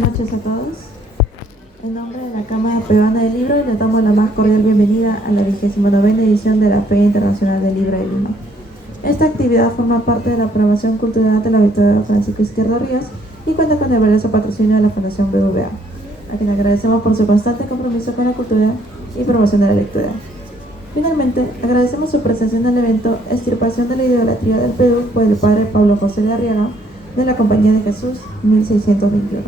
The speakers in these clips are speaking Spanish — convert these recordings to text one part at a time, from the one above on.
noches a todos. En nombre de la Cámara Peruana del Libro, les damos la más cordial bienvenida a la 29ª edición de la Feria Internacional del Libro de Lima. Esta actividad forma parte de la programación cultural de la Auditorio Francisco Izquierdo Ríos y cuenta con el valioso patrocinio de la Fundación BBVA, a quien agradecemos por su constante compromiso con la cultura y promoción de la lectura. Finalmente, agradecemos su presencia en el evento Extirpación de la idolatría del Perú por el padre Pablo José de Arriaga, de la Compañía de Jesús 1621,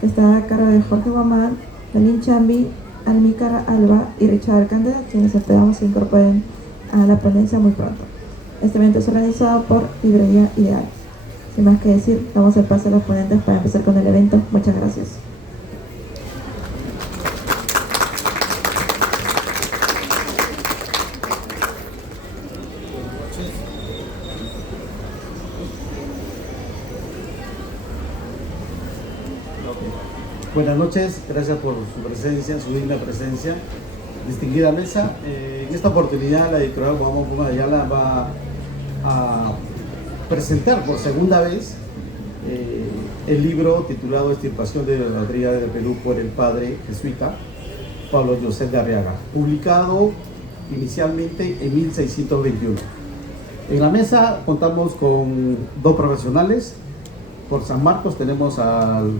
que está a cargo de Jorge Guamán, Dalín Chambi, Almícara Alba y Richard Alcántara, quienes esperamos se incorporen a la ponencia muy pronto. Este evento es organizado por Librería Ideal. Sin más que decir, damos el paso a los ponentes para empezar con el evento. Muchas gracias. Buenas noches, gracias por su presencia, su digna presencia, distinguida mesa. En esta oportunidad la editorial Guamán Puma de Ayala va a presentar por segunda vez el libro titulado Extirpación de la idolatría del Perú por el padre jesuita Pablo José de Arriaga, publicado inicialmente en 1621. En la mesa contamos con dos profesionales. Por San Marcos tenemos al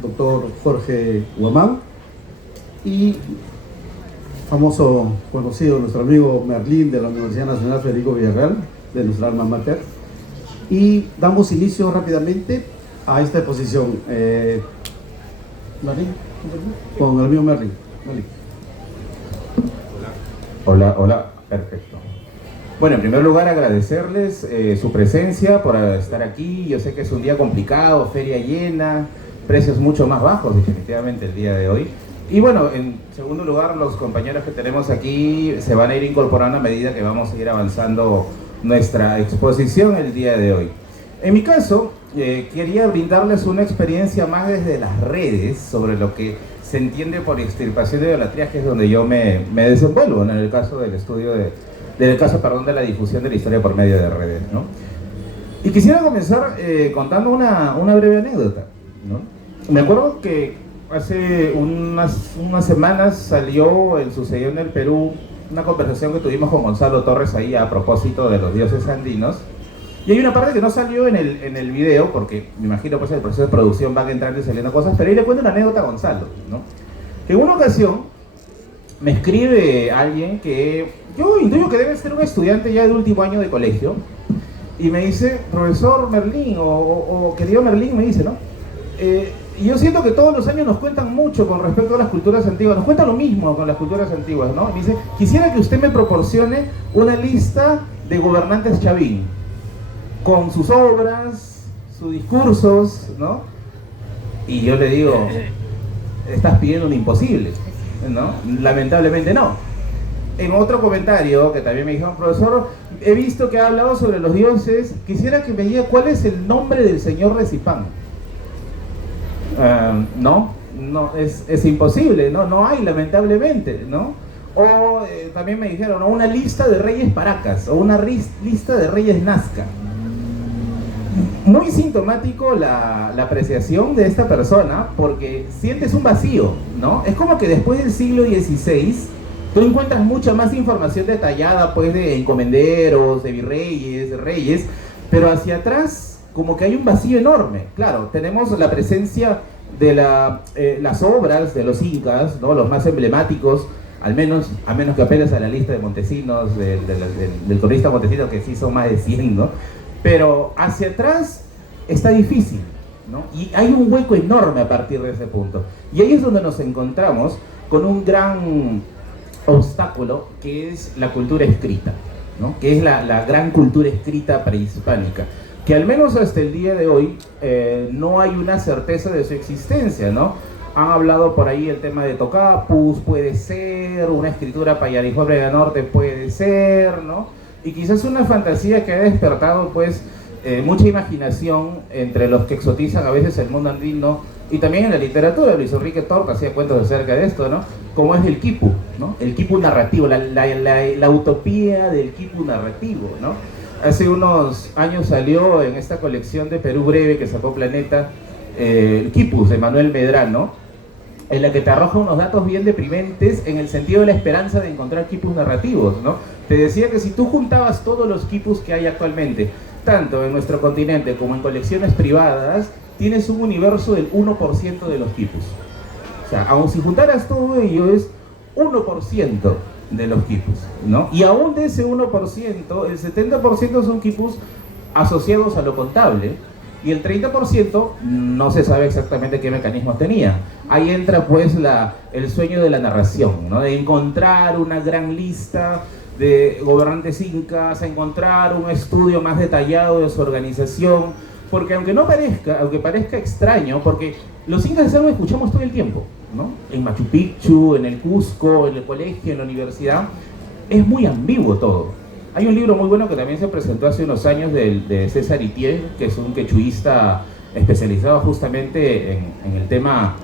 doctor Jorge Guamán y famoso, conocido, nuestro amigo Merlín de la Universidad Nacional Federico Villarreal, de nuestra alma mater. Y damos inicio rápidamente a esta exposición. Merlín, con el amigo Merlín. Hola, perfecto. Bueno, en primer lugar agradecerles su presencia por estar aquí. Yo sé que es un día complicado, feria llena, precios mucho más bajos definitivamente el día de hoy. Y bueno, en segundo lugar, los compañeros que tenemos aquí se van a ir incorporando a medida que vamos a ir avanzando nuestra exposición el día de hoy. En mi caso, quería brindarles una experiencia más desde las redes sobre lo que se entiende por extirpación de idolatría, que es donde yo me desenvuelvo en el caso del estudio de la difusión de la historia por medio de redes, ¿no? Y quisiera comenzar contando una breve anécdota, ¿no? Me acuerdo que hace unas semanas sucedió en el Perú una conversación que tuvimos con Gonzalo Torres ahí a propósito de los dioses andinos. Y hay una parte que no salió en el video, porque me imagino pues el proceso de producción van entrando y saliendo cosas, pero ahí le cuento una anécdota a Gonzalo, ¿no? Que en una ocasión me escribe alguien que yo intuyo que debe ser un estudiante ya de último año de colegio, y me dice, profesor Merlín, o querido Merlín, me dice, ¿no? Y yo siento que todos los años nos cuentan mucho con respecto a las culturas antiguas, nos cuentan lo mismo con las culturas antiguas, ¿no? Y me dice, quisiera que usted me proporcione una lista de gobernantes chavín, con sus obras, sus discursos, ¿no? Y yo le digo, estás pidiendo un imposible, ¿no? Lamentablemente no. En otro comentario que también me dijeron, profesor, he visto que ha hablado sobre los dioses, quisiera que me diga cuál es el nombre del señor Recipán. No, es imposible, no hay, lamentablemente, ¿no? O también me dijeron, ¿no?, una lista de reyes Paracas o una lista de reyes Nazca. Muy sintomático la apreciación de esta persona, porque sientes un vacío, ¿no? Es como que después del siglo XVI tú encuentras mucha más información detallada, pues, de encomenderos, de virreyes, de reyes, pero hacia atrás como que hay un vacío enorme. Claro, tenemos la presencia de las obras de los incas, ¿no?, los más emblemáticos, a menos que apeles a la lista de Montesinos, del cronista Montesinos, que sí son más de 100, ¿no? Pero hacia atrás está difícil, ¿no? Y hay un hueco enorme a partir de ese punto. Y ahí es donde nos encontramos con un gran obstáculo, que es la cultura escrita, ¿no? Que es la gran cultura escrita prehispánica, que al menos hasta el día de hoy no hay una certeza de su existencia, ¿no? Han hablado por ahí el tema de Tocapus, puede ser, una escritura Payarijobre del Norte puede ser, ¿no? Y quizás una fantasía que ha despertado pues mucha imaginación entre los que exotizan a veces el mundo andino, y también en la literatura. Luis Enrique Torta hacía cuentos acerca de esto, ¿no? Como es el quipu, ¿no? El quipu narrativo, la utopía del quipu narrativo, ¿no? Hace unos años salió en esta colección de Perú Breve que sacó Planeta el Quipus de Manuel Medrano, en la que te arroja unos datos bien deprimentes en el sentido de la esperanza de encontrar quipus narrativos, ¿no? Te decía que si tú juntabas todos los quipus que hay actualmente, tanto en nuestro continente como en colecciones privadas, tienes un universo del 1% de los quipus. O sea, aun si juntaras todo ello, es 1% de los quipus, ¿no? Y aún de ese 1%, el 70% son quipus asociados a lo contable, y el 30% no se sabe exactamente qué mecanismos tenía. Ahí entra pues el sueño de la narración, ¿no? De encontrar una gran lista de gobernantes incas, encontrar un estudio más detallado de su organización, porque aunque parezca extraño, porque los incas es algo que escuchamos todo el tiempo, ¿no? En Machu Picchu, en el Cusco, en el colegio, en la universidad, es muy ambiguo todo. Hay un libro muy bueno que también se presentó hace unos años de César Itier, que es un quechuista especializado justamente en el tema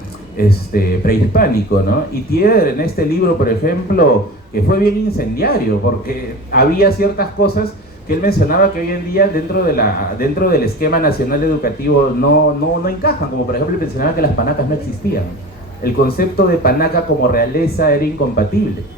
prehispánico, ¿no? Itier en este libro, por ejemplo, que fue bien incendiario, porque había ciertas cosas que él mencionaba que hoy en día dentro del esquema nacional educativo no encajan, como por ejemplo él mencionaba que las panacas no existían. El concepto de panaca como realeza era incompatible.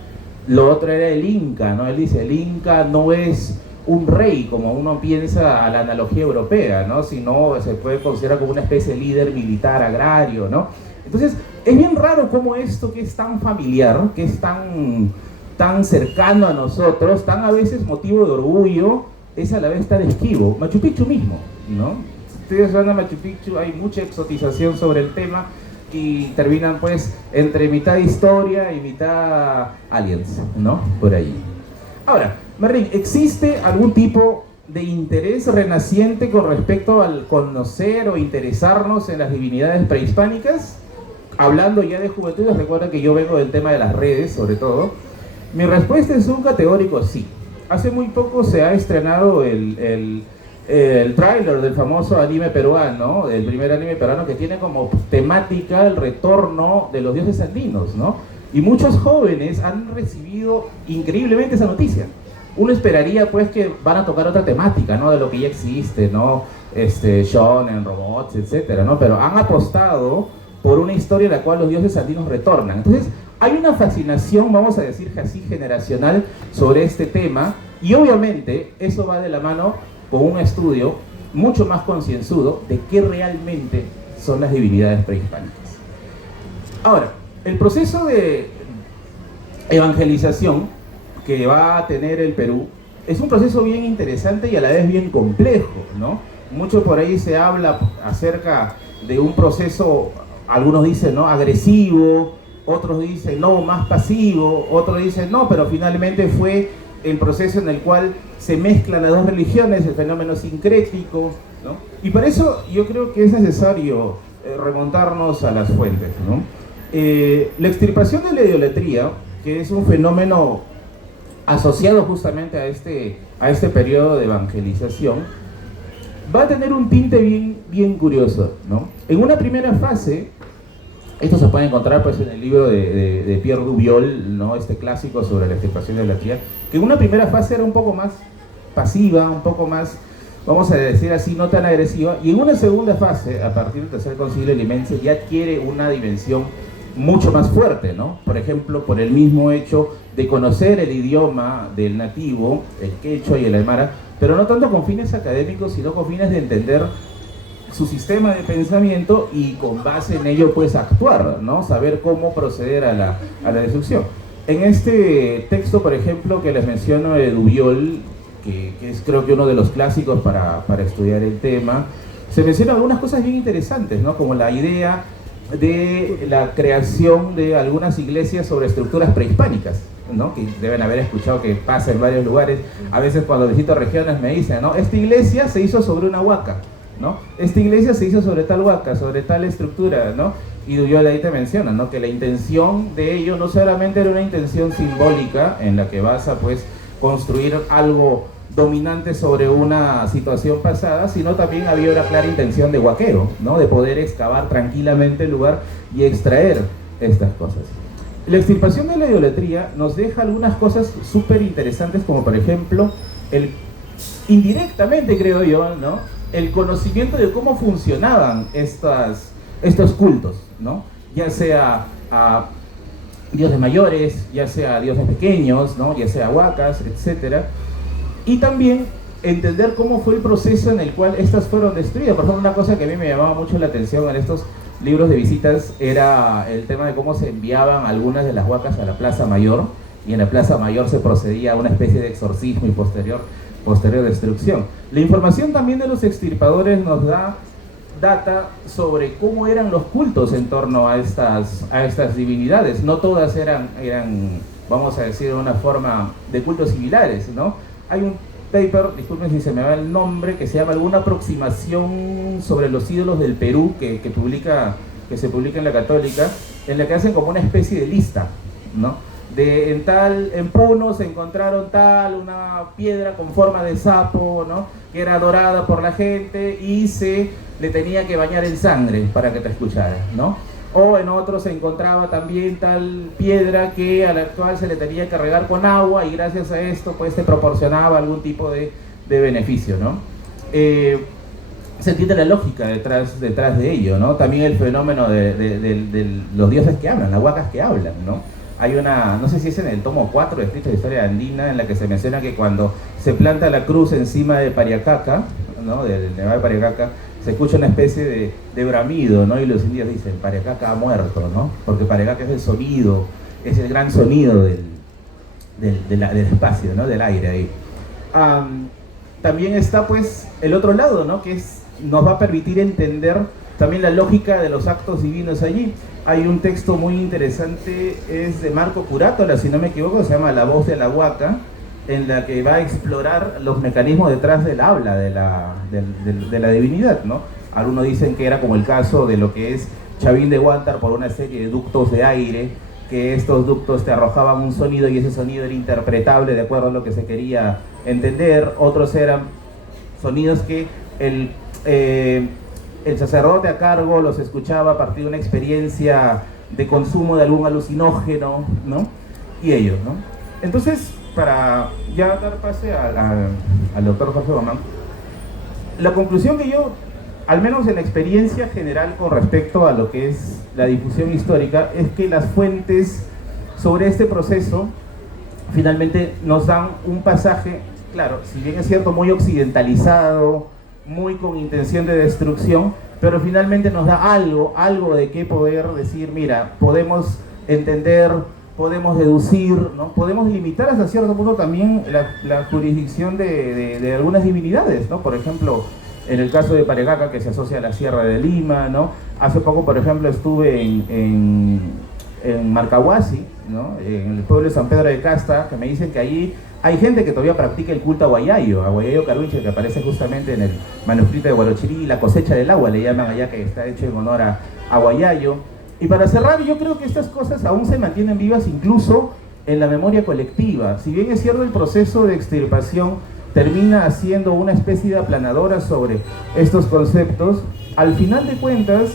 Lo otro era el Inca, ¿no? Él dice, el Inca no es un rey, como uno piensa a la analogía europea, ¿no? Sino se puede considerar como una especie de líder militar agrario, ¿no? Entonces, es bien raro cómo esto que es tan familiar, que es tan cercano a nosotros, tan a veces motivo de orgullo, es a la vez tan esquivo. Machu Picchu mismo, ¿no? Si ustedes van a Machu Picchu, hay mucha exotización sobre el tema, y terminan pues entre mitad historia y mitad aliens, ¿no? Por ahí. Ahora, Merlin, ¿existe algún tipo de interés renaciente con respecto al conocer o interesarnos en las divinidades prehispánicas? Hablando ya de juventudes, recuerda que yo vengo del tema de las redes, sobre todo. Mi respuesta es un categórico sí. Hace muy poco se ha estrenado el tráiler del famoso anime peruano, el primer anime peruano que tiene como temática el retorno de los dioses andinos, ¿no? Y muchos jóvenes han recibido increíblemente esa noticia. Uno esperaría pues que van a tocar otra temática, ¿no? De lo que ya existe, ¿no? Shonen, robots, etcétera, ¿no? Pero han apostado por una historia en la cual los dioses andinos retornan. Entonces, hay una fascinación, vamos a decir así, generacional sobre este tema, y obviamente eso va de la mano con un estudio mucho más concienzudo de qué realmente son las divinidades prehispánicas. Ahora, el proceso de evangelización que va a tener el Perú es un proceso bien interesante y a la vez bien complejo, ¿no? Mucho por ahí se habla acerca de un proceso, algunos dicen, ¿no?, agresivo, otros dicen, no, más pasivo, otros dicen, no, pero finalmente fue el proceso en el cual se mezclan las dos religiones, el fenómeno sincrético, ¿no? Y para eso yo creo que es necesario remontarnos a las fuentes, ¿no? La extirpación de la idolatría, que es un fenómeno asociado justamente a este periodo de evangelización, va a tener un tinte bien curioso, ¿no? En una primera fase, esto se puede encontrar pues en el libro de Pierre Dubiol, ¿no? Este clásico sobre la extirpación de la idolatría, que en una primera fase era un poco más pasiva, un poco más, vamos a decir así, no tan agresiva, y en una segunda fase, a partir del Tercer Concilio Limense, ya adquiere una dimensión mucho más fuerte, ¿no? Por ejemplo, por el mismo hecho de conocer el idioma del nativo, el quechua y el aymara, pero no tanto con fines académicos, sino con fines de entender su sistema de pensamiento y con base en ello pues actuar, ¿no? Saber cómo proceder a la destrucción. En este texto, por ejemplo, que les menciono de Dubiol, que es creo que uno de los clásicos para estudiar el tema, se mencionan algunas cosas bien interesantes, ¿no? Como la idea de la creación de algunas iglesias sobre estructuras prehispánicas, ¿no? Que deben haber escuchado que pasa en varios lugares. A veces cuando visito regiones me dicen, ¿no?, esta iglesia se hizo sobre una huaca, ¿no? Esta iglesia se hizo sobre tal huaca, sobre tal estructura, ¿no? Y Dubiol ahí te menciona, ¿no?, que la intención de ello no solamente era una intención simbólica en la que vas a pues construir algo dominante sobre una situación pasada, sino también había una clara intención de huaqueo, ¿no?, de poder excavar tranquilamente el lugar y extraer estas cosas. La extirpación de la idolatría nos deja algunas cosas súper interesantes, como por ejemplo, indirectamente creo yo, ¿no?, el conocimiento de cómo funcionaban estos cultos, ¿no? Ya sea a dioses mayores, ya sea a dioses pequeños, ¿no? Ya sea huacas, etc. Y también entender cómo fue el proceso en el cual estas fueron destruidas. Por ejemplo, una cosa que a mí me llamaba mucho la atención en estos libros de visitas era el tema de cómo se enviaban algunas de las huacas a la Plaza Mayor, y en la Plaza Mayor se procedía a una especie de exorcismo y posterior destrucción. La información también de los extirpadores nos da data sobre cómo eran los cultos en torno a estas divinidades. No todas eran, vamos a decir, de una forma de cultos similares, ¿no? Hay un paper, disculpen si se me va el nombre, que se llama Alguna aproximación sobre los ídolos del Perú, que se publica en la Católica, en la que hacen como una especie de lista, ¿no? En Puno se encontraron una piedra con forma de sapo, ¿no? Que era adorada por la gente y se le tenía que bañar en sangre para que te escuchara, ¿no? O en otro se encontraba también tal piedra que a la cual se le tenía que regar con agua, y gracias a esto pues te proporcionaba algún tipo de beneficio, ¿no? Se entiende la lógica detrás de ello, ¿no? También el fenómeno de los dioses que hablan, las huacas que hablan, ¿no? Hay no sé si es en el tomo 4 de Escritos de Historia Andina, en la que se menciona que cuando se planta la cruz encima de Pariacaca, ¿no? Del Nevado de Pariacaca, se escucha una especie de bramido, ¿no? Y los indios dicen, Pariacaca ha muerto, ¿no? Porque Pariacaca es el sonido, es el gran sonido del espacio, ¿no? Del aire ahí. También está pues el otro lado, ¿no? Que nos va a permitir entender también la lógica de los actos divinos allí. Hay un texto muy interesante, es de Marco Curátola, si no me equivoco, se llama La voz de la huaca, en la que va a explorar los mecanismos detrás del habla de la divinidad, ¿no? Algunos dicen que era como el caso de lo que es Chavín de Huántar, por una serie de ductos de aire, que estos ductos te arrojaban un sonido y ese sonido era interpretable de acuerdo a lo que se quería entender. Otros eran sonidos que el sacerdote a cargo los escuchaba a partir de una experiencia de consumo de algún alucinógeno, ¿no? Y ellos, ¿no? Entonces, para ya dar pase al doctor Jorge Guamán, la conclusión que yo, al menos en la experiencia general con respecto a lo que es la difusión histórica, es que las fuentes sobre este proceso finalmente nos dan un pasaje, claro, si bien es cierto, muy occidentalizado, muy con intención de destrucción, pero finalmente nos da algo de qué poder decir, mira, podemos entender, podemos deducir, ¿no? Podemos limitar hasta cierto punto también la jurisdicción de algunas divinidades, ¿no? Por ejemplo, en el caso de Paregaca, que se asocia a la Sierra de Lima, ¿no? Hace poco, por ejemplo, estuve en Marcahuasi, ¿no? En el pueblo de San Pedro de Casta, que me dicen que allí hay gente que todavía practica el culto a Guayayo Carunche, que aparece justamente en el manuscrito de Guarochirí, la cosecha del agua, le llaman allá, que está hecho en honor a Guayayo. Y para cerrar, yo creo que estas cosas aún se mantienen vivas incluso en la memoria colectiva. Si bien es cierto, el proceso de extirpación termina haciendo una especie de aplanadora sobre estos conceptos, al final de cuentas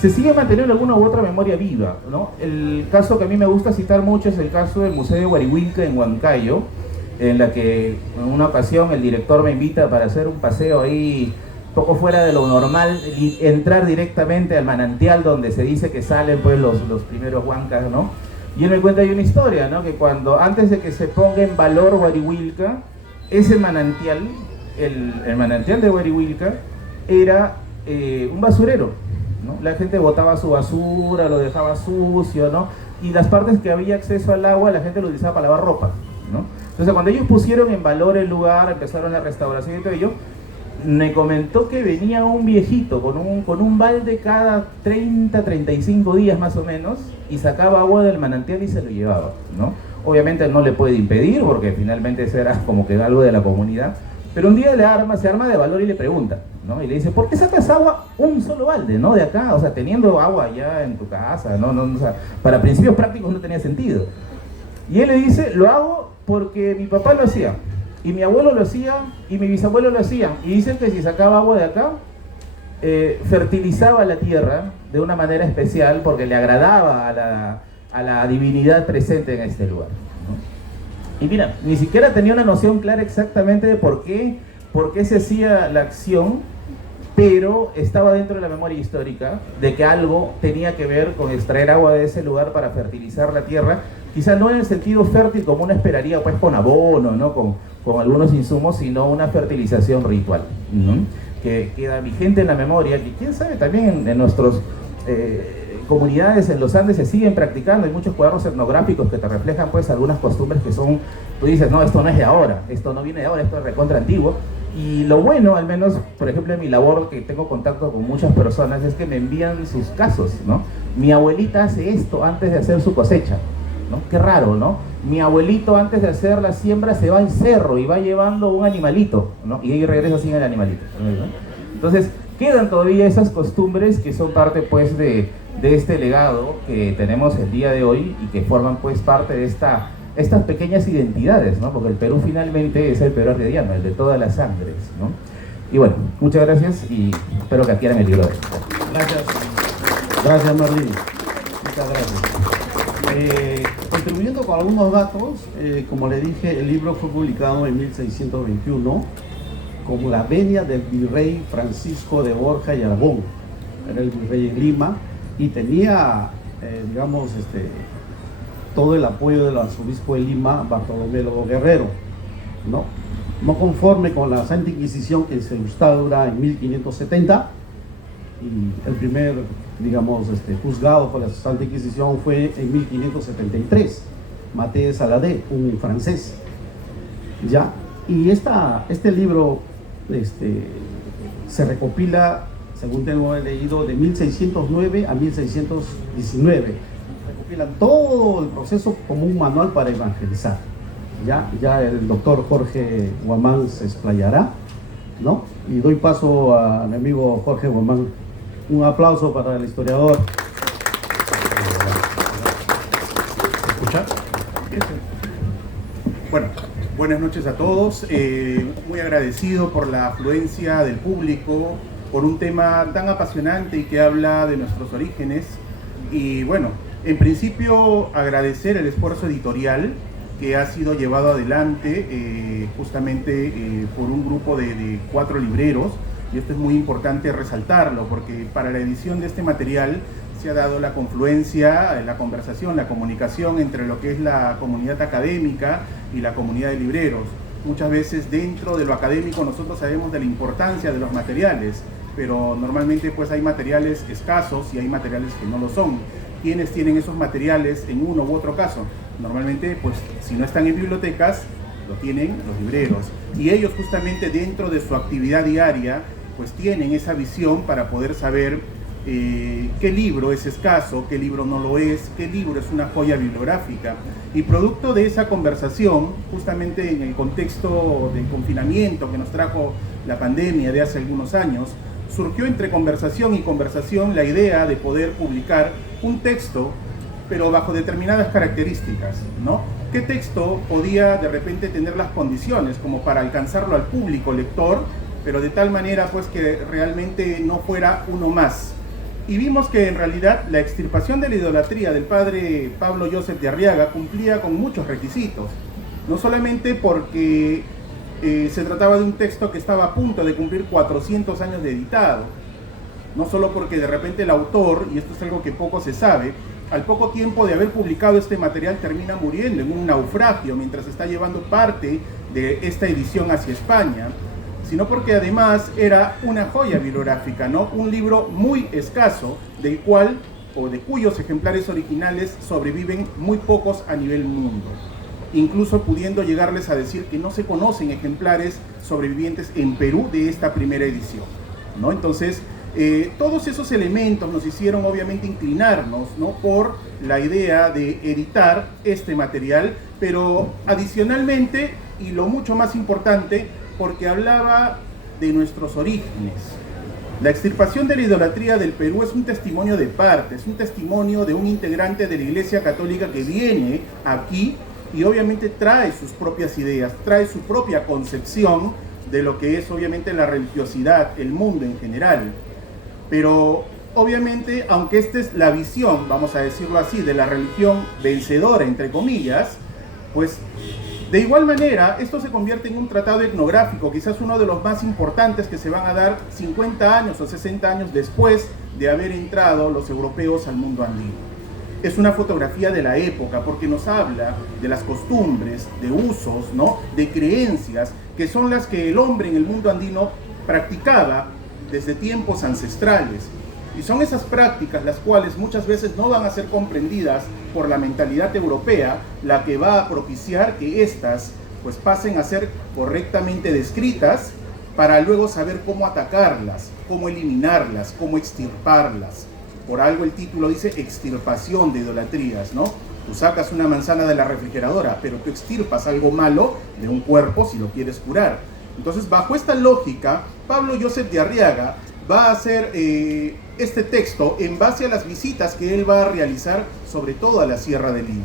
se sigue manteniendo alguna u otra memoria viva, ¿no? El caso que a mí me gusta citar mucho es el caso del Museo de Huarihuilca en Huancayo, en la que en una ocasión el director me invita para hacer un paseo ahí poco fuera de lo normal, y entrar directamente al manantial donde se dice que salen pues los primeros huancas, ¿no? Y él me cuenta ahí una historia, ¿no? Que antes de que se ponga en valor Huarihuilca, ese manantial, el manantial de Huarihuilca, era un basurero, ¿no? La gente botaba su basura, lo dejaba sucio, ¿no? Y las partes que había acceso al agua, la gente lo utilizaba para lavar ropa, ¿no? Entonces, cuando ellos pusieron en valor el lugar, empezaron la restauración y todo ello, me comentó que venía un viejito con un balde cada 35 días más o menos, y sacaba agua del manantial y se lo llevaba, ¿no? Obviamente no le puede impedir, porque finalmente eso era como que algo de la comunidad, pero un día se arma de valor y le pregunta, ¿no? Y le dice, ¿por qué sacas agua un solo balde, ¿no? De acá, o sea, teniendo agua allá en tu casa, ¿no? O sea, para principios prácticos no tenía sentido. Y él le dice, lo hago porque mi papá lo hacía, y mi abuelo lo hacía, y mi bisabuelo lo hacía, y dicen que si sacaba agua de acá, fertilizaba la tierra de una manera especial porque le agradaba a la divinidad presente en este lugar, ¿no? Y mira, ni siquiera tenía una noción clara exactamente de por qué se hacía la acción, pero estaba dentro de la memoria histórica de que algo tenía que ver con extraer agua de ese lugar para fertilizar la tierra, quizá no en el sentido fértil como uno esperaría, pues con abono, ¿no? Con algunos insumos, sino una fertilización ritual, ¿no? Que queda vigente en la memoria, que quién sabe también en nuestros comunidades en los Andes se siguen practicando. Hay muchos cuadros etnográficos que te reflejan pues algunas costumbres que son, tú dices, no, esto no es de ahora, esto no viene de ahora, esto es recontra antiguo. Y lo bueno, al menos, por ejemplo, en mi labor, que tengo contacto con muchas personas, es que me envían sus casos, ¿no? Mi abuelita hace esto antes de hacer su cosecha, ¿no? Qué raro, ¿no? Mi abuelito antes de hacer la siembra se va al cerro y va llevando un animalito, ¿no? Y ahí regresa sin el animalito, ¿no? Entonces, quedan todavía esas costumbres que son parte, pues, de este legado que tenemos el día de hoy y que forman, pues, parte de estas pequeñas identidades, ¿no? Porque el Perú finalmente es el Perú arriediano, el de todas las sangres, ¿no? Y bueno, muchas gracias y espero que adquieran el libro de hoy. Gracias. Gracias, Marlene. Muchas gracias. Contribuyendo con algunos datos, como le dije, el libro fue publicado en 1621 como la venia del virrey Francisco de Borja y Aragón. Era el virrey en Lima y tenía, digamos, todo el apoyo del arzobispo de Lima, Bartolomé Lobo Guerrero, ¿no? No conforme con la Santa Inquisición que se instaura en 1570, y el primer, digamos, juzgado por la Santa Inquisición fue en 1573, Maté de Saladé, un francés, ¿ya? Y este libro se recopila, según tengo leído, de 1609 a 1619. Recopilan todo el proceso como un manual para evangelizar. Ya el doctor Jorge Guamán se explayará, ¿no? Y doy paso a mi amigo Jorge Guamán. Un aplauso para el historiador. ¿Escucha? Bueno, buenas noches a todos. Muy agradecido por la afluencia del público, por un tema tan apasionante y que habla de nuestros orígenes. Y bueno, en principio agradecer el esfuerzo editorial que ha sido llevado adelante justamente por un grupo de 4 libreros, y esto es muy importante resaltarlo porque para la edición de este material se ha dado la confluencia, la conversación, la comunicación entre lo que es la comunidad académica y la comunidad de libreros. Muchas veces dentro de lo académico nosotros sabemos de la importancia de los materiales, pero normalmente pues hay materiales escasos y hay materiales que no lo son. ¿Quiénes tienen esos materiales en uno u otro caso? Normalmente, pues, si no están en bibliotecas, lo tienen los libreros. Y ellos justamente dentro de su actividad diaria, pues tienen esa visión para poder saber qué libro es escaso, qué libro no lo es, qué libro es una joya bibliográfica. Y producto de esa conversación, justamente en el contexto del confinamiento que nos trajo la pandemia de hace algunos años, surgió entre conversación y conversación la idea de poder publicar un texto, pero bajo determinadas características, ¿no? ¿Qué texto podía de repente tener las condiciones como para alcanzarlo al público lector, pero de tal manera pues que realmente no fuera uno más? Y vimos que en realidad la extirpación de la idolatría del padre Pablo Joseph de Arriaga cumplía con muchos requisitos, no solamente porque se trataba de un texto que estaba a punto de cumplir 400 años de editado, no solo porque de repente el autor, y esto es algo que poco se sabe, al poco tiempo de haber publicado este material termina muriendo en un naufragio mientras está llevando parte de esta edición hacia España, sino porque además era una joya bibliográfica, ¿no? Un libro muy escaso, del cual, o de cuyos ejemplares originales sobreviven muy pocos a nivel mundo, incluso pudiendo llegarles a decir que no se conocen ejemplares sobrevivientes en Perú de esta primera edición, ¿no? Entonces, todos esos elementos nos hicieron obviamente inclinarnos, ¿no?, por la idea de editar este material, pero adicionalmente, y lo mucho más importante, porque hablaba de nuestros orígenes. La extirpación de la idolatría del Perú es un testimonio de parte, es un testimonio de un integrante de la Iglesia Católica que viene aquí y obviamente trae sus propias ideas, trae su propia concepción de lo que es obviamente la religiosidad, el mundo en general. Pero obviamente, aunque esta es la visión, vamos a decirlo así, de la religión vencedora, entre comillas, pues De igual manera, esto se convierte en un tratado etnográfico, quizás uno de los más importantes que se van a dar 50 años o 60 años después de haber entrado los europeos al mundo andino. Es una fotografía de la época porque nos habla de las costumbres, de usos, ¿no?, de creencias, que son las que el hombre en el mundo andino practicaba desde tiempos ancestrales. Y son esas prácticas las cuales muchas veces no van a ser comprendidas por la mentalidad europea, la que va a propiciar que éstas pues pasen a ser correctamente descritas para luego saber cómo atacarlas, cómo eliminarlas, cómo extirparlas. Por algo el título dice extirpación de idolatrías, ¿no? Tú sacas una manzana de la refrigeradora, pero tú extirpas algo malo de un cuerpo si lo quieres curar. Entonces, bajo esta lógica, Pablo Joseph de Arriaga va a hacer este texto en base a las visitas que él va a realizar, sobre todo a la Sierra de Lima.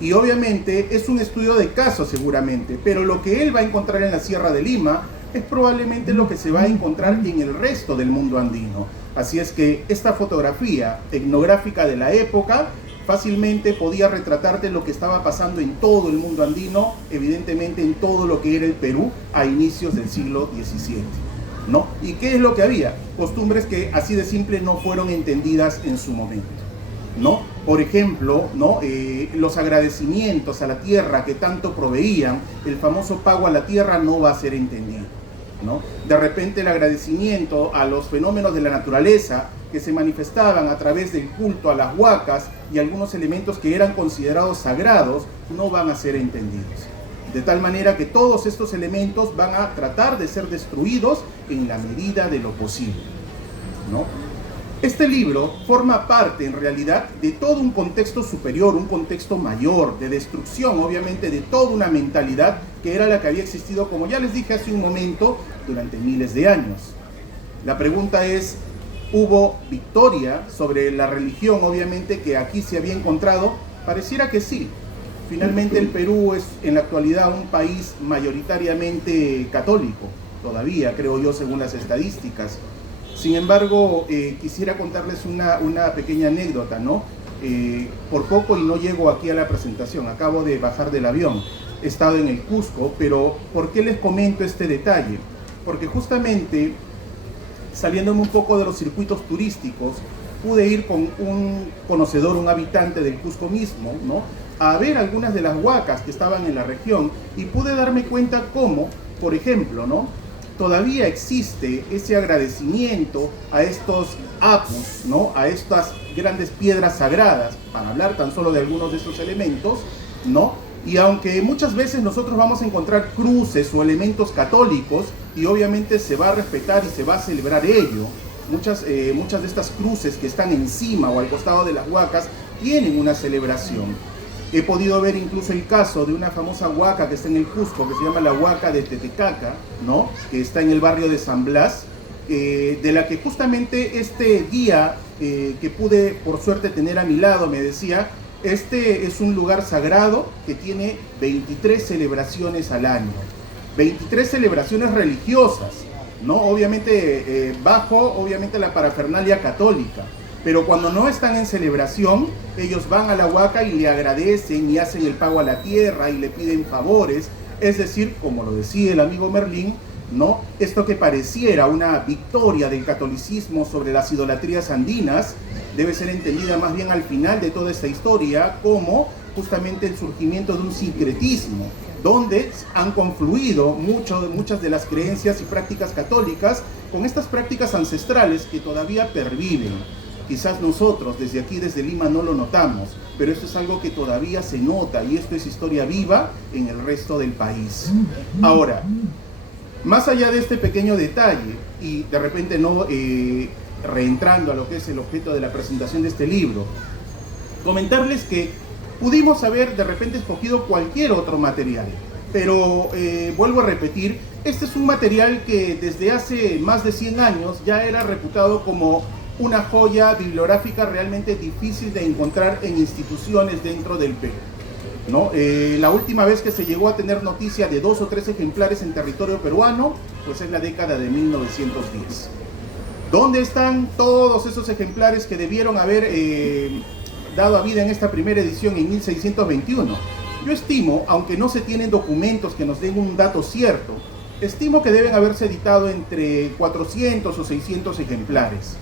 Y obviamente es un estudio de caso seguramente, pero lo que él va a encontrar en la Sierra de Lima es probablemente lo que se va a encontrar en el resto del mundo andino. Así es que esta fotografía etnográfica de la época fácilmente podía retratarte lo que estaba pasando en todo el mundo andino, evidentemente en todo lo que era el Perú a inicios del siglo XVII. ¿No? ¿Y qué es lo que había? Costumbres que así de simple no fueron entendidas en su momento, ¿no? Por ejemplo, ¿no?, los agradecimientos a la tierra que tanto proveían, el famoso pago a la tierra no va a ser entendido, ¿no? De repente el agradecimiento a los fenómenos de la naturaleza que se manifestaban a través del culto a las huacas y algunos elementos que eran considerados sagrados no van a ser entendidos. De tal manera que todos estos elementos van a tratar de ser destruidos en la medida de lo posible, ¿no? Este libro forma parte en realidad de todo un contexto superior, un contexto mayor, de destrucción obviamente de toda una mentalidad que era la que había existido, como ya les dije hace un momento, durante miles de años. La pregunta es, ¿hubo victoria sobre la religión obviamente que aquí se había encontrado? Pareciera que sí. Finalmente el Perú es en la actualidad un país mayoritariamente católico, todavía creo yo según las estadísticas. Sin embargo, quisiera contarles una pequeña anécdota, ¿no? Por poco y no llego aquí a la presentación, acabo de bajar del avión, he estado en el Cusco, pero ¿por qué les comento este detalle? Porque justamente saliéndome un poco de los circuitos turísticos, pude ir con un conocedor, un habitante del Cusco mismo, ¿no?, a ver algunas de las huacas que estaban en la región y pude darme cuenta cómo, por ejemplo, ¿no?, todavía existe ese agradecimiento a estos apus, ¿no?, a estas grandes piedras sagradas, para hablar tan solo de algunos de estos elementos, ¿no? Y aunque muchas veces nosotros vamos a encontrar cruces o elementos católicos, y obviamente se va a respetar y se va a celebrar ello, muchas de estas cruces que están encima o al costado de las huacas tienen una celebración. He podido ver incluso el caso de una famosa huaca que está en el Cusco, que se llama la huaca de Tetecaca, ¿no?, que está en el barrio de San Blas, de la que justamente este guía que pude por suerte tener a mi lado me decía, este es un lugar sagrado que tiene 23 celebraciones al año, 23 celebraciones religiosas, ¿no?, obviamente bajo obviamente la parafernalia católica. Pero cuando no están en celebración, ellos van a la huaca y le agradecen y hacen el pago a la tierra y le piden favores. Es decir, como lo decía el amigo Merlín, ¿no?, esto que pareciera una victoria del catolicismo sobre las idolatrías andinas, debe ser entendida más bien al final de toda esta historia como justamente el surgimiento de un sincretismo, donde han confluido muchas de las creencias y prácticas católicas con estas prácticas ancestrales que todavía perviven. Quizás nosotros desde aquí, desde Lima, no lo notamos, pero esto es algo que todavía se nota y esto es historia viva en el resto del país. Ahora, más allá de este pequeño detalle, y de repente no reentrando a lo que es el objeto de la presentación de este libro, comentarles que pudimos haber de repente escogido cualquier otro material, pero vuelvo a repetir, este es un material que desde hace más de 100 años ya era reputado como una joya bibliográfica realmente difícil de encontrar en instituciones dentro del Perú, ¿no? La última vez que se llegó a tener noticia de 2 o 3 ejemplares en territorio peruano, pues es la década de 1910. ¿Dónde están todos esos ejemplares que debieron haber dado a vida en esta primera edición en 1621? Yo estimo, aunque no se tienen documentos que nos den un dato cierto, estimo que deben haberse editado entre 400 o 600 ejemplares.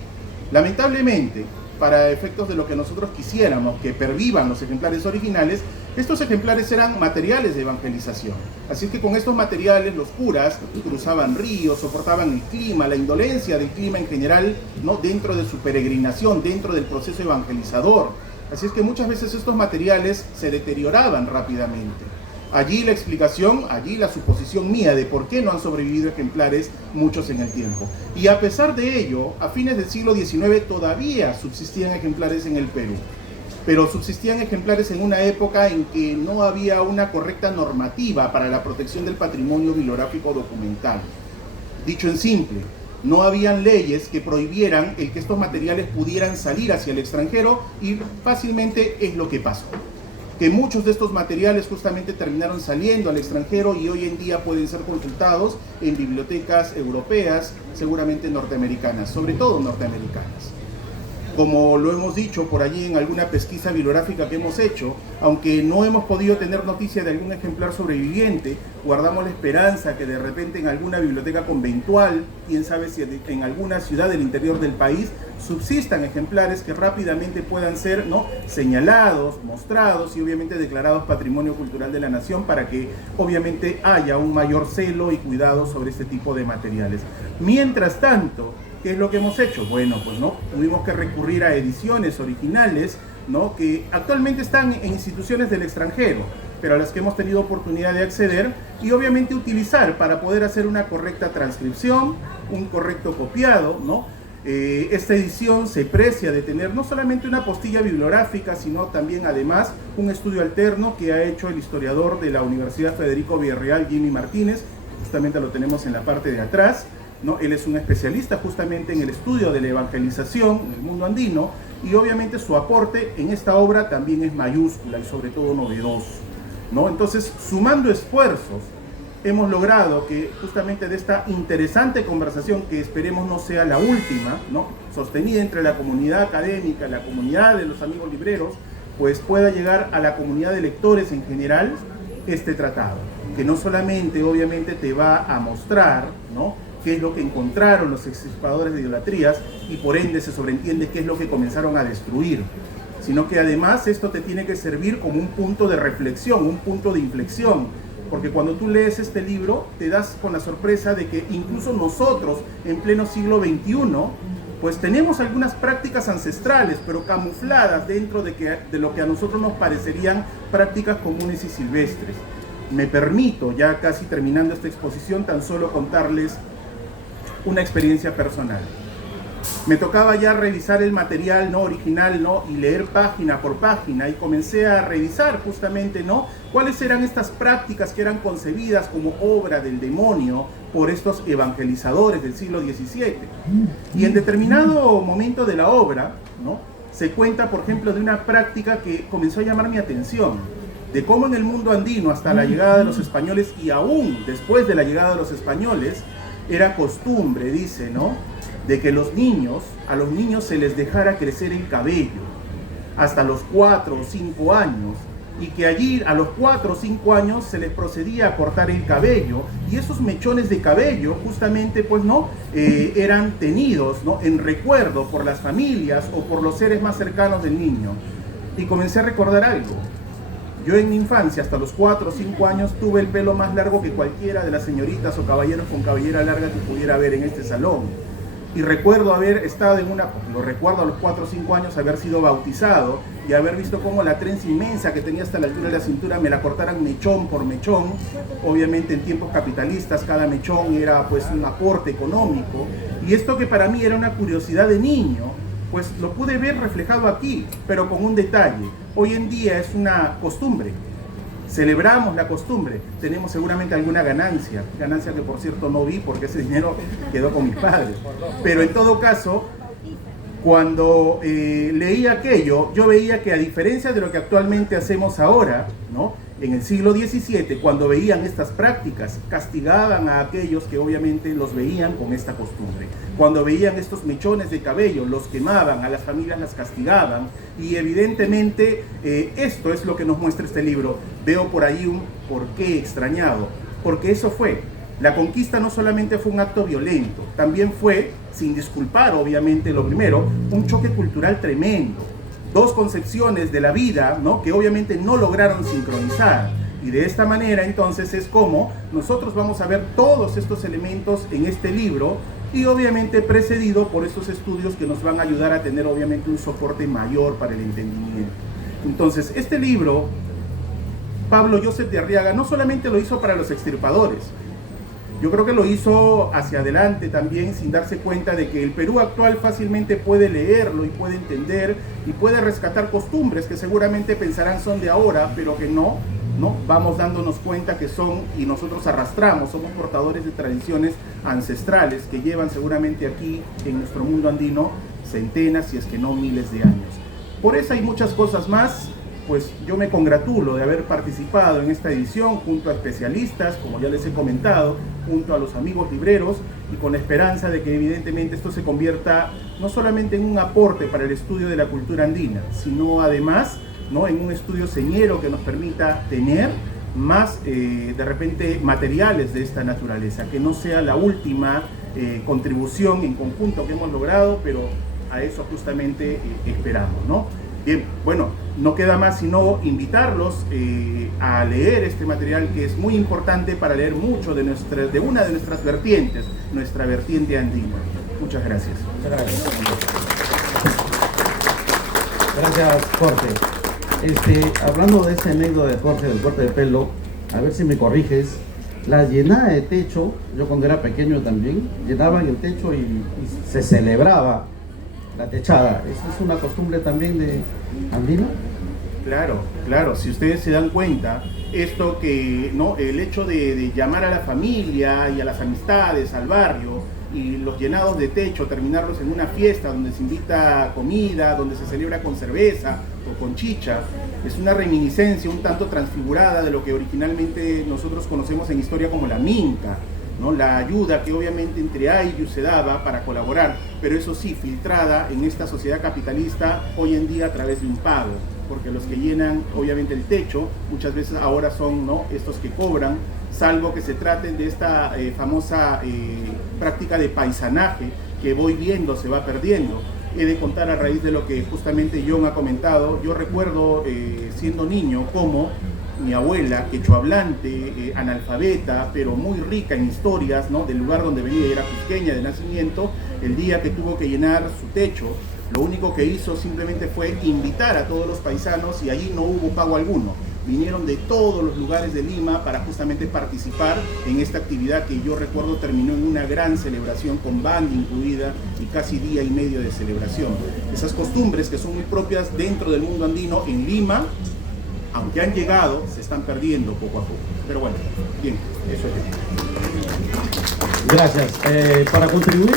Lamentablemente, para efectos de lo que nosotros quisiéramos, que pervivan los ejemplares originales, estos ejemplares eran materiales de evangelización. Así que con estos materiales los curas cruzaban ríos, soportaban el clima, la indolencia del clima en general, ¿no?, dentro de su peregrinación, dentro del proceso evangelizador. Así es que muchas veces estos materiales se deterioraban rápidamente. Allí la explicación, allí la suposición mía de por qué no han sobrevivido ejemplares muchos en el tiempo. Y a pesar de ello, a fines del siglo XIX todavía subsistían ejemplares en el Perú. Pero subsistían ejemplares en una época en que no había una correcta normativa para la protección del patrimonio bibliográfico documental. Dicho en simple, no habían leyes que prohibieran el que estos materiales pudieran salir hacia el extranjero y fácilmente es lo que pasó. Que muchos de estos materiales justamente terminaron saliendo al extranjero y hoy en día pueden ser consultados en bibliotecas europeas, seguramente norteamericanas, sobre todo norteamericanas. Como lo hemos dicho por allí en alguna pesquisa bibliográfica que hemos hecho, aunque no hemos podido tener noticia de algún ejemplar sobreviviente, guardamos la esperanza que de repente en alguna biblioteca conventual, quién sabe si en alguna ciudad del interior del país, subsistan ejemplares que rápidamente puedan ser, ¿no?, señalados, mostrados y obviamente declarados Patrimonio Cultural de la Nación, para que obviamente haya un mayor celo y cuidado sobre este tipo de materiales. Mientras tanto, ¿qué es lo que hemos hecho? Bueno, pues no, tuvimos que recurrir a ediciones originales, ¿no?, que actualmente están en instituciones del extranjero, pero a las que hemos tenido oportunidad de acceder y obviamente utilizar para poder hacer una correcta transcripción, un correcto copiado, ¿no? Esta edición se precia de tener no solamente una postilla bibliográfica, sino también además un estudio alterno que ha hecho el historiador de la Universidad Federico Villarreal, Jimmy Martínez, justamente lo tenemos en la parte de atrás, ¿no? Él es un especialista justamente en el estudio de la evangelización en el mundo andino y obviamente su aporte en esta obra también es mayúscula y sobre todo novedoso, ¿no? Entonces, sumando esfuerzos, hemos logrado que justamente de esta interesante conversación, que esperemos no sea la última, ¿no?, sostenida entre la comunidad académica, la comunidad de los amigos libreros, pues pueda llegar a la comunidad de lectores en general este tratado, que no solamente obviamente te va a mostrar, ¿no?, qué es lo que encontraron los extirpadores de idolatrías y por ende se sobreentiende qué es lo que comenzaron a destruir, sino que además esto te tiene que servir como un punto de reflexión, un punto de inflexión, porque cuando tú lees este libro te das con la sorpresa de que incluso nosotros en pleno siglo XXI pues tenemos algunas prácticas ancestrales pero camufladas dentro de lo que a nosotros nos parecerían prácticas comunes y silvestres. Me permito, ya casi terminando esta exposición, tan solo contarles una experiencia personal. Me tocaba ya revisar el material, ¿no?, original, ¿no?, y leer página por página, y comencé a revisar justamente, ¿no?, cuáles eran estas prácticas que eran concebidas como obra del demonio por estos evangelizadores del siglo XVII. Y en determinado momento de la obra, ¿no?, se cuenta, por ejemplo, de una práctica que comenzó a llamar mi atención, de cómo en el mundo andino, hasta la llegada de los españoles y aún después de la llegada de los españoles, era costumbre, dice, ¿no?, de que a los niños se les dejara crecer el cabello hasta los 4 o 5 años, y que allí a los 4 o 5 años se les procedía a cortar el cabello, y esos mechones de cabello justamente pues no eran tenidos, ¿no?, en recuerdo por las familias o por los seres más cercanos del niño. Y comencé a recordar algo. Yo en mi infancia, hasta los 4 o 5 años, tuve el pelo más largo que cualquiera de las señoritas o caballeros con cabellera larga que pudiera haber en este salón. Y recuerdo haber estado lo recuerdo a los 4 o 5 años haber sido bautizado y haber visto cómo la trenza inmensa que tenía hasta la altura de la cintura me la cortaran mechón por mechón. Obviamente en tiempos capitalistas cada mechón era pues un aporte económico, y esto que para mí era una curiosidad de niño, pues lo pude ver reflejado aquí, pero con un detalle. Hoy en día es una costumbre. Celebramos la costumbre, tenemos seguramente alguna ganancia que por cierto no vi porque ese dinero quedó con mis padres, pero en todo caso, cuando leí aquello, yo veía que a diferencia de lo que actualmente hacemos ahora, ¿no?, En el siglo XVII, cuando veían estas prácticas, castigaban a aquellos que obviamente los veían con esta costumbre. Cuando veían estos mechones de cabello, los quemaban, a las familias las castigaban, y evidentemente esto es lo que nos muestra este libro. Veo por ahí un porqué extrañado, porque eso fue. La conquista no solamente fue un acto violento, también fue, sin disculpar obviamente lo primero, un choque cultural tremendo. Dos concepciones de la vida, ¿no?, que obviamente no lograron sincronizar. Y de esta manera entonces es como nosotros vamos a ver todos estos elementos en este libro, y obviamente precedido por estos estudios que nos van a ayudar a tener obviamente un soporte mayor para el entendimiento. Entonces este libro, Pablo Joseph de Arriaga no solamente lo hizo para los extirpadores, yo creo que lo hizo hacia adelante también, sin darse cuenta de que el Perú actual fácilmente puede leerlo y puede entender y puede rescatar costumbres que seguramente pensarán son de ahora, pero que no vamos dándonos cuenta que son, y nosotros arrastramos, somos portadores de tradiciones ancestrales que llevan seguramente aquí en nuestro mundo andino centenas, si es que no miles de años. Por eso hay muchas cosas más. Pues yo me congratulo de haber participado en esta edición junto a especialistas, como ya les he comentado, junto a los amigos libreros, y con la esperanza de que evidentemente esto se convierta no solamente en un aporte para el estudio de la cultura andina, sino además, ¿no?, en un estudio señero que nos permita tener más de repente materiales de esta naturaleza, que no sea la última contribución en conjunto que hemos logrado, pero a eso justamente esperamos, ¿no? Bien, bueno, no queda más sino invitarlos a leer este material, que es muy importante para leer mucho de una de nuestras vertientes, nuestra vertiente andina. Muchas gracias. Muchas gracias. Gracias, Jorge. Hablando de ese anécdota de Jorge del corte de pelo, a ver si me corriges, la llenada de techo, yo cuando era pequeño también, llenaban el techo y se celebraba la techada. ¿Esa es una costumbre también de andina? Claro, si ustedes se dan cuenta, esto que, ¿no?, el hecho de llamar a la familia y a las amistades, al barrio, y los llenados de techo, terminarlos en una fiesta donde se invita comida, donde se celebra con cerveza o con chicha, es una reminiscencia un tanto transfigurada de lo que originalmente nosotros conocemos en historia como la minca, ¿no? La ayuda que obviamente entre ayllus se daba para colaborar, pero eso sí, filtrada en esta sociedad capitalista hoy en día a través de un pago, porque los que llenan obviamente el techo muchas veces ahora son, ¿no?, estos que cobran, salvo que se traten de esta famosa práctica de paisanaje que voy viendo se va perdiendo. He de contar a raíz de lo que justamente John ha comentado. Yo recuerdo siendo niño como mi abuela, quechohablante, analfabeta, pero muy rica en historias, ¿no?, del lugar donde venía, era cusqueña de nacimiento, el día que tuvo que llenar su techo, lo único que hizo simplemente fue invitar a todos los paisanos, y allí no hubo pago alguno. Vinieron de todos los lugares de Lima para justamente participar en esta actividad que yo recuerdo terminó en una gran celebración con banda incluida y casi día y medio de celebración. Esas costumbres que son muy propias dentro del mundo andino, en Lima, aunque han llegado, se están perdiendo poco a poco. Pero bueno, bien, eso es. Gracias. Para contribuir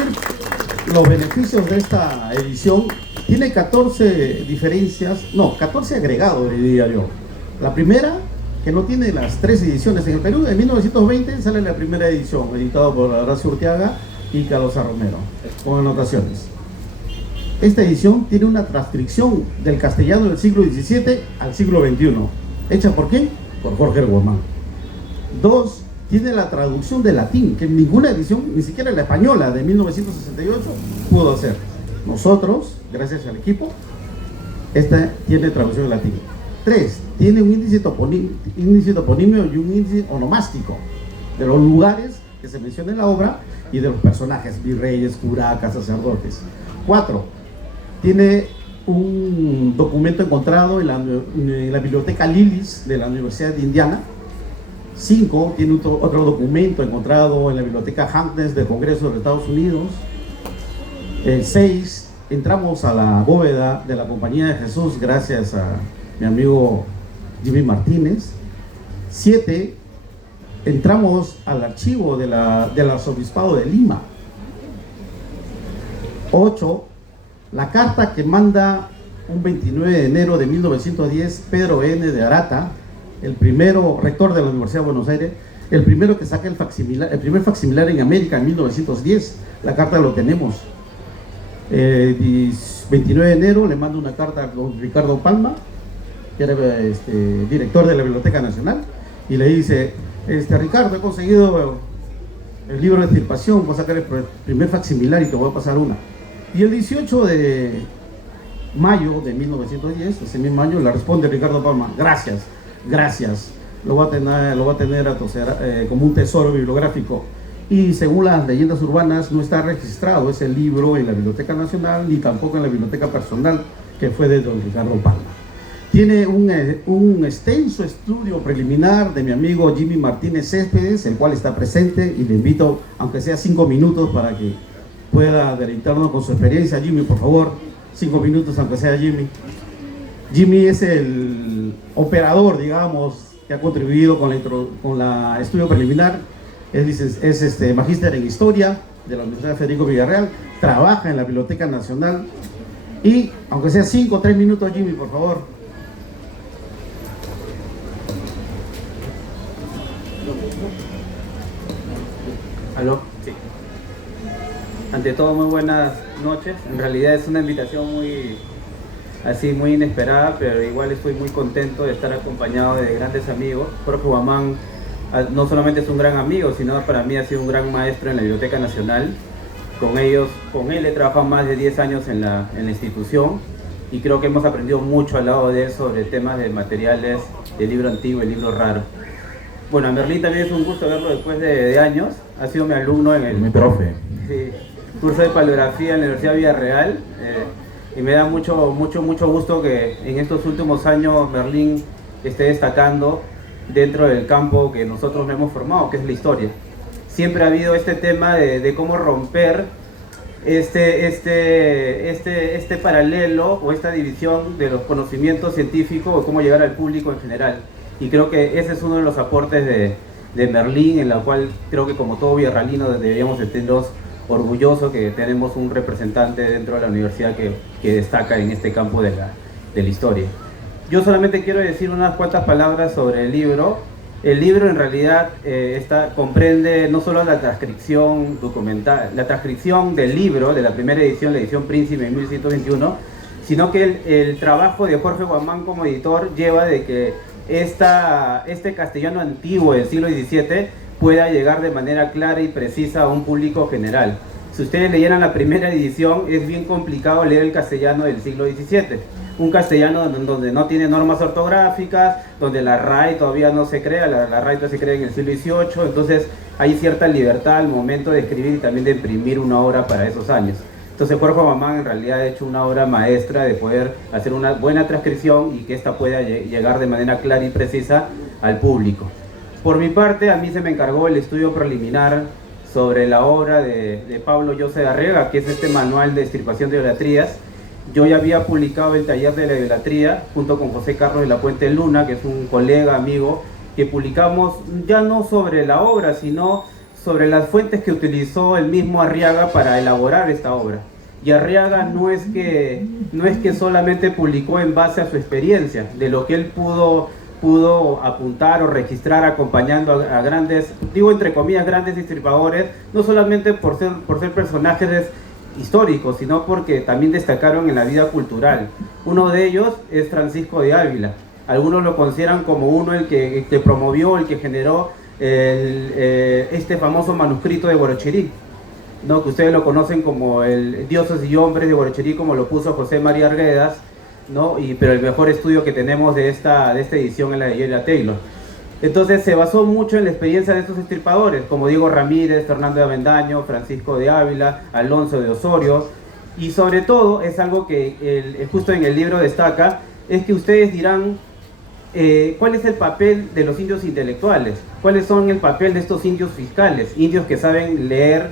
los beneficios de esta edición, tiene 14 diferencias, no, 14 agregados, diría yo. La primera, que no tiene las 3 ediciones en el Perú, en 1920 sale la primera edición, editado por Horacio Urteaga y Carlos Romero, con anotaciones. Esta edición tiene una transcripción del castellano del siglo XVII al siglo XXI. ¿Hecha por quién? Por Jorge Guamán. 2, tiene la traducción de latín, que ninguna edición, ni siquiera la española de 1968, pudo hacer. Nosotros, gracias al equipo, esta tiene traducción en latín. 3, tiene un índice toponimio y un índice onomástico de los lugares que se mencionan en la obra y de los personajes, virreyes, curacas, sacerdotes. 4, tiene un documento encontrado en la biblioteca Lillis de la Universidad de Indiana. 5, tiene otro documento encontrado en la biblioteca Hamptons del Congreso de los Estados Unidos. 6, entramos a la bóveda de la Compañía de Jesús gracias a mi amigo Jimmy Martínez. 7, entramos al archivo del arzobispado de Lima. 8, la carta que manda un 29 de enero de 1910 Pedro N. de Arata el primero rector de la Universidad de Buenos Aires, el primero que saca el primer facsimilar en América en 1910. La carta lo tenemos. 29 de enero le mando una carta a don Ricardo Palma, que era director de la Biblioteca Nacional, y le dice, Ricardo, he conseguido el libro de extirpación, voy a sacar el primer facsimilar y te voy a pasar una. Y el 18 de mayo de 1910, ese mismo año, le responde Ricardo Palma, gracias, lo va a tener como un tesoro bibliográfico. Y según las leyendas urbanas, no está registrado ese libro en la Biblioteca Nacional, ni tampoco en la biblioteca personal, que fue de don Ricardo Palma. Tiene un extenso estudio preliminar de mi amigo Jimmy Martínez Céspedes, el cual está presente, y le invito, aunque sea 5 minutos, para que pueda deleitarnos con su experiencia. Jimmy, por favor, 5 minutos, aunque sea Jimmy. Jimmy es el operador, digamos, que ha contribuido con la estudio preliminar. Es magíster en Historia de la Universidad Federico Villarreal, trabaja en la Biblioteca Nacional. Y, aunque sea 5 o 3 minutos, Jimmy, por favor. ¿Aló? Sí. Ante todo, muy buenas noches. En realidad es una invitación muy inesperada, pero igual estoy muy contento de estar acompañado de grandes amigos. Jorge Guamán no solamente es un gran amigo, sino para mí ha sido un gran maestro en la Biblioteca Nacional. Con él he trabajado más de 10 años en la institución, y creo que hemos aprendido mucho al lado de él sobre temas de materiales, de libro antiguo y libro raro. Bueno, a Merlín también es un gusto verlo después de años. Ha sido mi alumno en el curso de paleografía en la Universidad de Villarreal, y me da mucho gusto que en estos últimos años Merlín esté destacando dentro del campo que nosotros hemos formado, que es la historia. Siempre ha habido este tema de cómo romper este paralelo o esta división de los conocimientos científicos, o cómo llegar al público en general. Y creo que ese es uno de los aportes de Merlín, en la cual creo que como todo villarrealino deberíamos sentirnos orgullosos que tenemos un representante dentro de la universidad que destaca en este campo de la historia. Yo solamente quiero decir unas cuantas palabras sobre el libro. El libro en realidad comprende no solo la transcripción documental, la transcripción del libro, de la primera edición, la edición Príncipe en 1121, sino que el trabajo de Jorge Guamán como editor lleva de que este castellano antiguo del siglo XVII pueda llegar de manera clara y precisa a un público general. Si ustedes leyeran la primera edición, es bien complicado leer el castellano del siglo XVII. Un castellano donde no tiene normas ortográficas, donde la RAE todavía no se crea, la RAE todavía se crea en el siglo XVIII, entonces hay cierta libertad al momento de escribir y también de imprimir una obra para esos años. Entonces Jorge Guamán en realidad ha hecho una obra maestra de poder hacer una buena transcripción y que ésta pueda llegar de manera clara y precisa al público. Por mi parte, a mí se me encargó el estudio preliminar sobre la obra de Pablo Llose de Arriaga, que es este manual de extirpación de idolatrías. Yo ya había publicado el taller de la idolatría junto con José Carlos de la Puente Luna, que es un colega, amigo, que publicamos ya no sobre la obra, sino sobre las fuentes que utilizó el mismo Arriaga para elaborar esta obra. Y Arriaga no es que solamente publicó en base a su experiencia, de lo que él pudo apuntar o registrar acompañando a grandes, digo entre comillas, grandes extirpadores, no solamente por ser personajes históricos, sino porque también destacaron en la vida cultural. Uno de ellos es Francisco de Ávila. Algunos lo consideran como uno el que promovió, el que generó este famoso manuscrito de Guarochirí, ¿no? Que ustedes lo conocen como el Dioses y Hombres de Guarochirí, como lo puso José María Arguedas, ¿no? Pero el mejor estudio que tenemos de esta edición es la de Yelia Taylor. Entonces se basó mucho en la experiencia de estos extirpadores, como Diego Ramírez, Fernando de Avendaño, Francisco de Ávila, Alonso de Osorio, y sobre todo es algo que justo en el libro destaca, es que ustedes dirán, ¿cuál es el papel de los indios intelectuales? ¿Cuáles son el papel de estos indios fiscales? Indios que saben leer,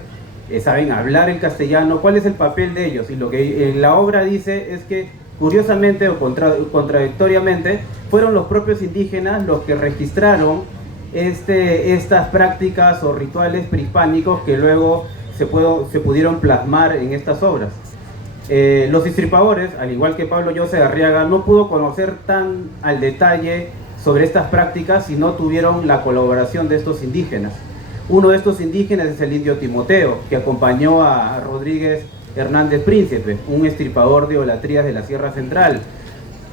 saben hablar el castellano, ¿cuál es el papel de ellos? Y lo que en la obra dice es que, curiosamente o contradictoriamente, fueron los propios indígenas los que registraron estas prácticas o rituales prehispánicos que luego se pudieron plasmar en estas obras. Los extirpadores, al igual que Pablo Llose de Arriaga, no pudo conocer tan al detalle sobre estas prácticas si no tuvieron la colaboración de estos indígenas. Uno de estos indígenas es el indio Timoteo, que acompañó a Rodríguez Hernández Príncipe, un estripador de idolatrías de la Sierra Central.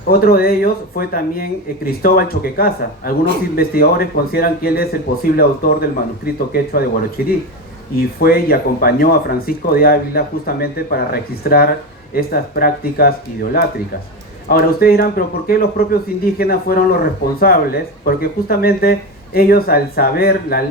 Otro de ellos fue también Cristóbal Choquecasa. Algunos investigadores consideran que él es el posible autor del manuscrito quechua de Huarochirí, y fue y acompañó a Francisco de Ávila justamente para registrar estas prácticas idolátricas. Ahora ustedes dirán, pero ¿por qué los propios indígenas fueron los responsables? Porque justamente ellos, al saber la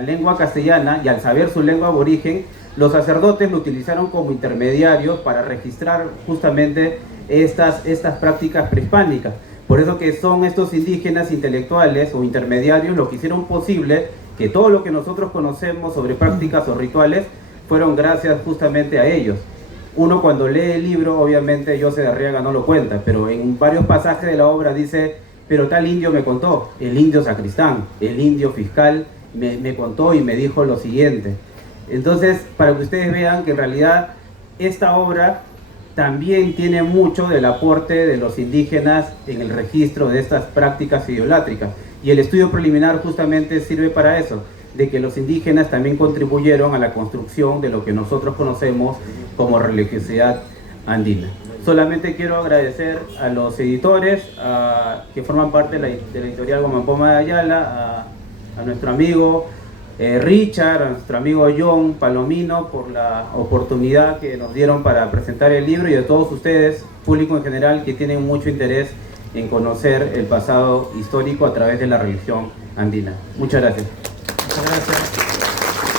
lengua castellana y al saber su lengua aborigen, los sacerdotes lo utilizaron como intermediarios para registrar justamente estas prácticas prehispánicas. Por eso que son estos indígenas intelectuales o intermediarios los que hicieron posible que todo lo que nosotros conocemos sobre prácticas o rituales fueron gracias justamente a ellos. Uno cuando lee el libro, obviamente José de Arriaga no lo cuenta, pero en varios pasajes de la obra dice, pero tal indio me contó, el indio sacristán, el indio fiscal me contó y me dijo lo siguiente. Entonces, para que ustedes vean que en realidad esta obra también tiene mucho del aporte de los indígenas en el registro de estas prácticas idolátricas. Y el estudio preliminar justamente sirve para eso, de que los indígenas también contribuyeron a la construcción de lo que nosotros conocemos como religiosidad andina. Solamente quiero agradecer a los editores que forman parte de la editorial Guamampoma de Ayala, a nuestro amigo Richard, a nuestro amigo John Palomino por la oportunidad que nos dieron para presentar el libro, y a todos ustedes, público en general, que tienen mucho interés en conocer el pasado histórico a través de la religión andina. Muchas gracias.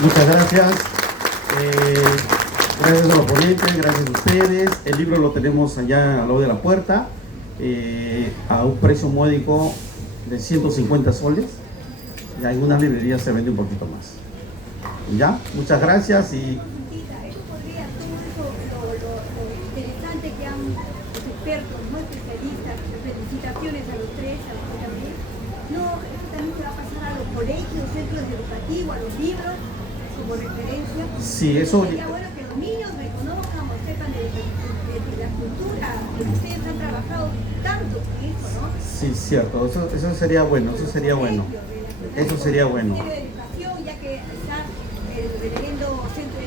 Muchas gracias. Gracias a los ponentes, gracias a ustedes. El libro lo tenemos allá al lado de la puerta, a un precio módico de 150 soles. Y en algunas librerías se vende un poquito más. ¿Ya? Muchas gracias y... Interesante que han los expertos, no especialistas, felicitaciones a los tres, a los también. No, esto también se va a pasar a los colegios, centros educativos, a los libros, como referencia. Sí, eso... Sería bueno que los niños reconozcan o sepan de la cultura, porque ustedes han trabajado tanto con eso, ¿no? Sí, cierto, eso sería bueno, eso sería bueno. Eso sería bueno. El Ministerio de Educación, ya que está el reverendo centro